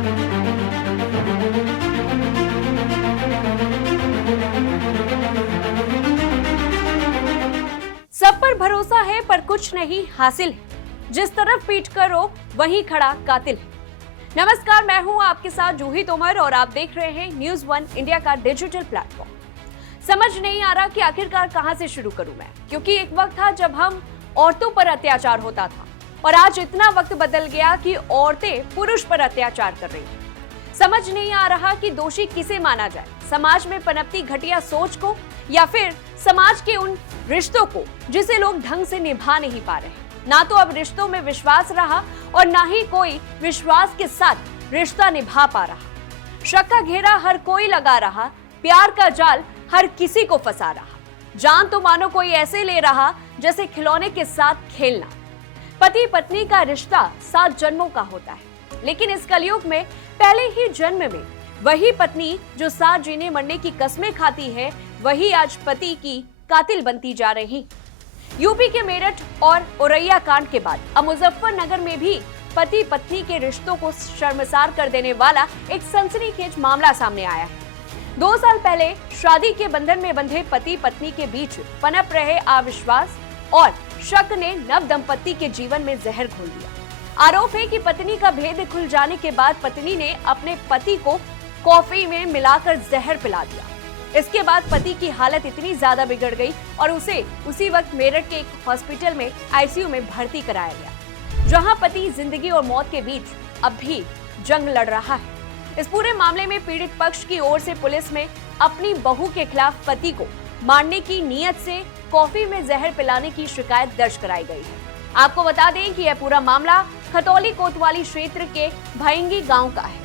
सब पर भरोसा है पर कुछ नहीं हासिल है, जिस तरफ पीट करो वहीं खड़ा कातिल है। नमस्कार, मैं हूं आपके साथ जूही तोमर और आप देख रहे हैं न्यूज़ वन इंडिया का डिजिटल प्लेटफॉर्म। समझ नहीं आ रहा कि आखिरकार कहां से शुरू करूं मैं, क्योंकि एक वक्त था जब हम औरतों पर अत्याचार होता था और आज इतना वक्त बदल गया कि औरतें पुरुष पर अत्याचार कर रही हैं। समझ नहीं आ रहा कि दोषी किसे माना जाए, समाज में पनपती घटिया सोच को या फिर समाज के उन रिश्तों को जिसे लोग ढंग से निभा नहीं पा रहे। ना तो अब रिश्तों में विश्वास रहा और ना ही कोई विश्वास के साथ रिश्ता निभा पा रहा। शक का घेरा हर कोई लगा रहा, प्यार का जाल हर किसी को फंसा रहा। जान तो मानो कोई ऐसे ले रहा जैसे खिलौने के साथ खेलना। पति पत्नी का रिश्ता 7 जन्मों का होता है, लेकिन इस कलयुग में पहले ही जन्म में वही पत्नी जो साथ जीने मरने की कस्में खाती है, वही आज पति की कातिल बनती जा रही। यूपी के मेरठ और औरैया कांड के बाद अब मुजफ्फरनगर में भी पति पत्नी के रिश्तों को शर्मसार कर देने वाला एक सनसनीखेज मामला सामने आया है। 2 साल पहले शादी के बंधन में बंधे पति पत्नी के बीच पनप रहे अविश्वास और शक ने नव दंपति के जीवन में जहर घोल दिया। आरोप है कि पत्नी का भेद खुल जाने के बाद पत्नी ने अपने पति को कॉफी में मिलाकर जहर पिला दिया। इसके बाद पति की हालत इतनी ज्यादा बिगड़ गई और उसे उसी वक्त मेरठ के एक हॉस्पिटल में आईसीयू में भर्ती कराया गया, जहां पति जिंदगी और मौत के बीच अब भी जंग लड़ रहा है। इस पूरे मामले में पीड़ित पक्ष की ओर से पुलिस में अपनी बहू के खिलाफ पति को मारने की नीयत से कॉफी में जहर पिलाने की शिकायत दर्ज कराई गई है। आपको बता दें कि यह पूरा मामला खतौली कोतवाली क्षेत्र के भयंगी गांव का है।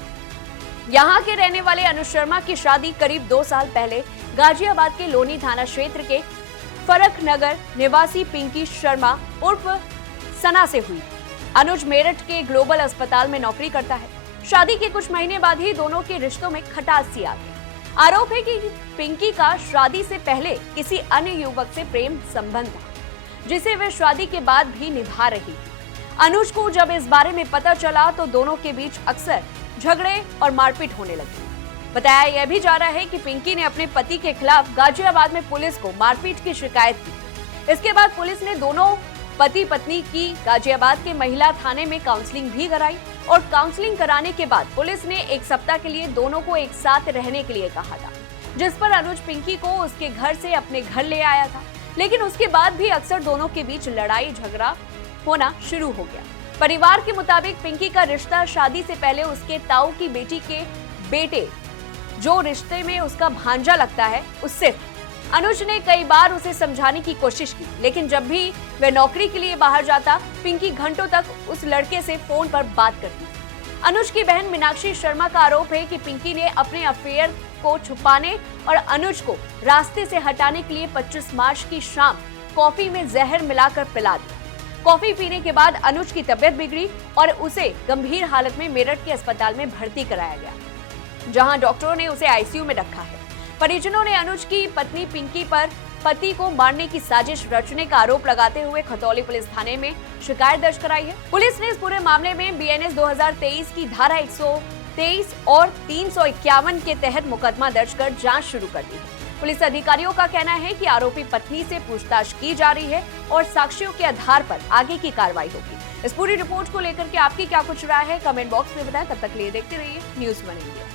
यहाँ के रहने वाले अनुज शर्मा की शादी करीब 2 साल पहले गाजियाबाद के लोनी थाना क्षेत्र के फरख नगर निवासी पिंकी शर्मा उर्फ सना से हुई। अनुज मेरठ के ग्लोबल अस्पताल में नौकरी करता है। शादी के कुछ महीने बाद ही दोनों के रिश्तों में खटास सी आ गई। आरोप है कि पिंकी का शादी से पहले किसी अन्य युवक से प्रेम संबंध था, जिसे वह शादी के बाद भी निभा रही थी। अनुज को जब इस बारे में पता चला तो दोनों के बीच अक्सर झगड़े और मारपीट होने लगी। बताया यह भी जा रहा है कि पिंकी ने अपने पति के खिलाफ गाजियाबाद में पुलिस को मारपीट की शिकायत की। इसके बाद पुलिस ने दोनों पति पत्नी की गाजियाबाद के महिला थाने में काउंसलिंग भी कराई और काउंसलिंग कराने के बाद पुलिस ने 1 सप्ताह के लिए दोनों को एक साथ रहने के लिए कहा था, जिस पर अनुज पिंकी को उसके घर से अपने घर ले आया था। लेकिन उसके बाद भी अक्सर दोनों के बीच लड़ाई झगड़ा होना शुरू हो गया। परिवार के मुताबिक पिंकी का रिश्ता शादी से पहले उसके ताऊ की बेटी के बेटे, जो रिश्ते में उसका भांजा लगता है, उससे था। अनुज ने कई बार उसे समझाने की कोशिश की, लेकिन जब भी वह नौकरी के लिए बाहर जाता, पिंकी घंटों तक उस लड़के से फोन पर बात करती। अनुज की बहन मीनाक्षी शर्मा का आरोप है कि पिंकी ने अपने अफेयर को छुपाने और अनुज को रास्ते से हटाने के लिए 25 मार्च की शाम कॉफी में जहर मिलाकर पिला दिया। कॉफी पीने के बाद अनुज की तबीयत बिगड़ी और उसे गंभीर हालत में मेरठ के अस्पताल में भर्ती कराया गया, जहां डॉक्टरों ने उसे आईसीयू में रखा है। परिजनों ने अनुज की पत्नी पिंकी पर पति को मारने की साजिश रचने का आरोप लगाते हुए खतौली पुलिस थाने में शिकायत दर्ज कराई है। पुलिस ने इस पूरे मामले में बीएनएस 2023 की धारा 123 और 351 के तहत मुकदमा दर्ज कर जांच शुरू कर दी है। पुलिस अधिकारियों का कहना है कि आरोपी पत्नी से पूछताछ की जा रही है और साक्ष्यों के आधार पर आगे की कार्रवाई होगी। इस पूरी रिपोर्ट को लेकर के आपकी क्या कुछ राय है, कमेंट बॉक्स में बताएं। तब तक लिए देखते रहिए न्यूज़ वन इंडिया।